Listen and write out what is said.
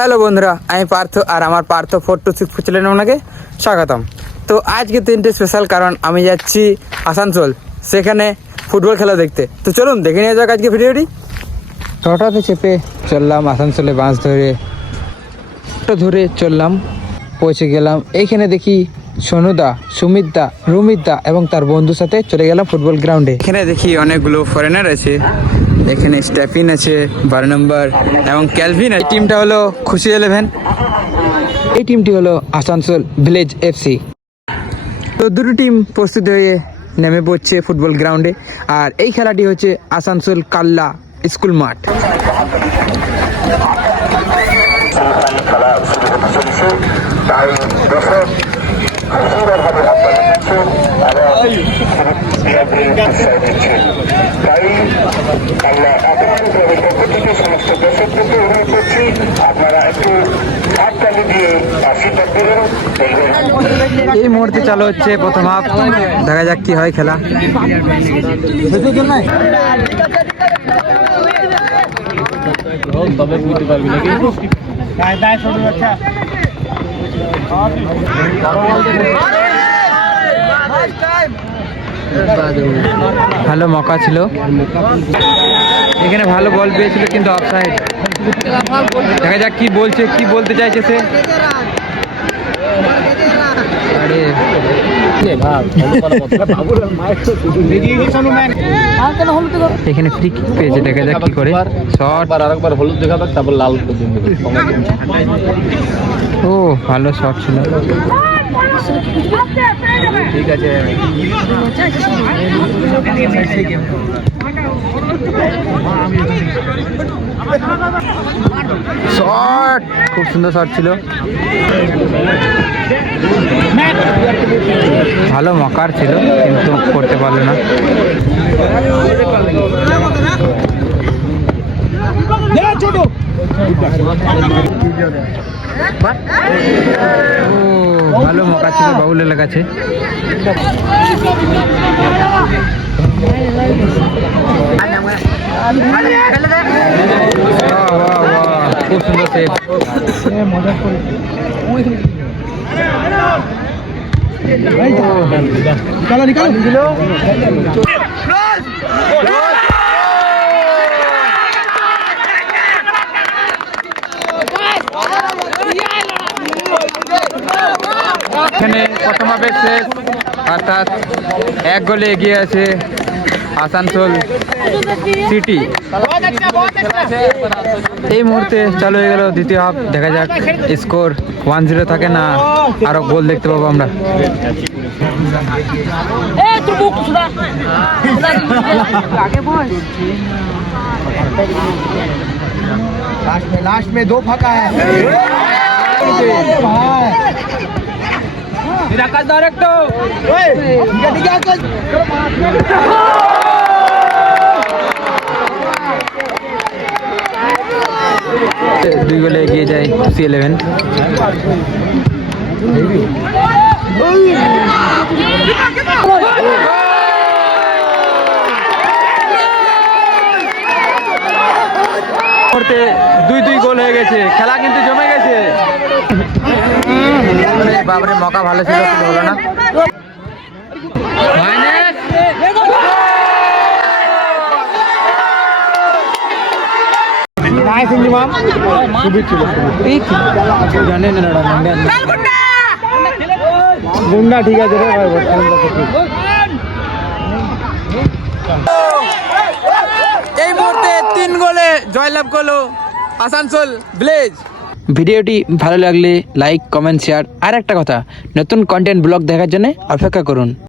Hello বন্ধুরা, আমি পার্থ আর আমার পার্থ 426 চ্যানেলে আপনাকে স্বাগতম। তো আজকে তিনটে স্পেশাল, কারণ আমি যাচ্ছি আসানসোল, সেখানে ফুটবল খেলা দেখতে। তো চলুন দেখে নিয়ে যাক আজকে ভিডিওটি। টোটোতে চেপে চললাম আসানসোলে, বাস ধরে চললাম, পৌঁছে গেলাম। এইখানে দেখি সোনুদা, সুমিতদা, রুমিতদা এবং তার বন্ধুর সাথে চলে গেলাম ফুটবল গ্রাউন্ডে। এখানে দেখি অনেকগুলো ফরেনার আছে, এখানে স্টেফিন আছে 12 নম্বর এবং ক্যালভিন। এই টিমটা হলো খুশি 11, এই টিমটি হলো আসানসোল ভিলেজ এফসি। তো দুটো টিম প্রস্তুত হয়ে নেমে পড়ছে ফুটবল গ্রাউন্ডে, আর এই খেলাটি হচ্ছে আসানসোল কাল্লা স্কুল মাঠ। এই মুহূর্তে চালু হচ্ছে প্রথম হাফ, দেখা যাক কি হয় খেলা। তবে বুঝতে পারবি নাকি ভালো মৌকা ছিল, এখানে ভালো বল পেয়েছিল কিন্তু অফসাইড। দেখা যাক কি বলছে, কি বলতে চাইছে সে। আরে এখানে ফ্রি কিক পেয়েছে, দেখা যাক কি করে। শট, আরেকবার হলুদ দেখাবে, তারপর লাল করে দেবে। ও ভালো শট ছিল। ঠিক আছে, শট, খুব সুন্দর শট ছিল, ভালো মকার ছিল কিন্তু করতে পারলো না। ও ভালো মকা ছিল বাউলের কাছে। খুব সুন্দর সেভ। এখানে প্রথম হাফের শেষ, অর্থাৎ 1 গোলে এগিয়ে আছে আসানসোল সিটি। এই মুহূর্তে চালু হয়ে গেল দ্বিতীয় হাফ, দেখা যাক স্কোর 1-0 থাকে না আরো গোল দেখতে পাবো আমরা। लास्ट में 2 फाका है দুই গোলে এগিয়ে যায় C11। দুই গোল হয়ে গেছে, খেলা কিন্তু জমে গেছে। বাবরে মকা ভালো ছিল, কিন্তু হলো না। জানেন গুন্ডা, ঠিক আছে রে ভাই। এই মুহূর্তে 3 গোলে জয়লাভ করলো আসানসোল ভিলেজ। ভিডিওটি ভালো লাগলে লাইক, কমেন্ট, শেয়ার। আর একটা কথা, নতুন কন্টেন্ট ব্লগ দেখার জন্য অপেক্ষা করুন।